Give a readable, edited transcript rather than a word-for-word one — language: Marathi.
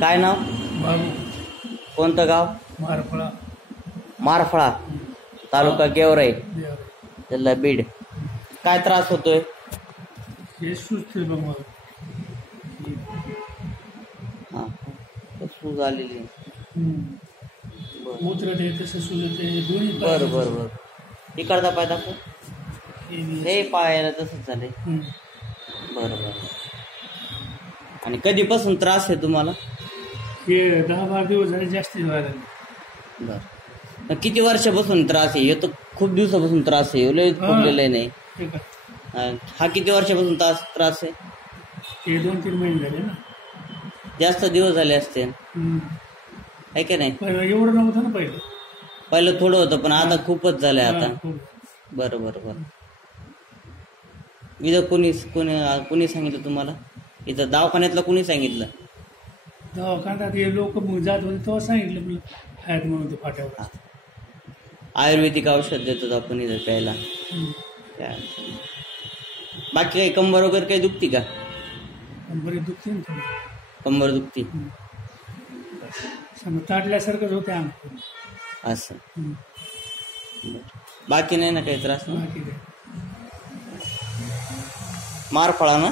काय नाव? बाबू. कोणतं गाव? मारफळा. मारफळा, तालुका गेवराई, जिल्हा बीड. काय त्रास होतोय? हे सुचते बघ मला. हा, सूज आलेली. उतरत आहे तसं सुजते दोन्ही. बरं बरं बरं. इकडचा पाय दाखव. हे पायाला तसंच झालंय. बरं बरं. आणि कधीपासून त्रास आहे तुम्हाला? हे 10-12 दिवस झाले, जास्ती व्हायला. बरं. किती वर्षापासून त्रास आहे? हे तर खूप दिवसापासून त्रास आहे, लय फुगलेलं नाही. हा किती वर्षापासून त्रास आहे? हे 2-3 महिने झाले ना. जास्त दिवस झाले असते, आहे का नाही? एवढं नव्हतं ना पहिलं. पहिलं थोडं होतं, पण आता खूपच झालंय आता. बरं बरं बरं. इथं कोणी सांगितलं तुम्हाला? इथं दवाखान्यातलं कोणी सांगितलं? दवाखान्यात हे लोक मग जात होते तेव्हा सांगितलं मला आहेत म्हणून ते फाट्यावर. आयुर्वेदिक औषध देतो आपण इथं प्यायला. बाकी काही कंबर वगैरे काही दुखती का? कंबर दुखते ना. कंबर दुखती ताटल्यासारखंच होते अंग असं. बाकी नाही ना काही त्रास? मारफळा ना.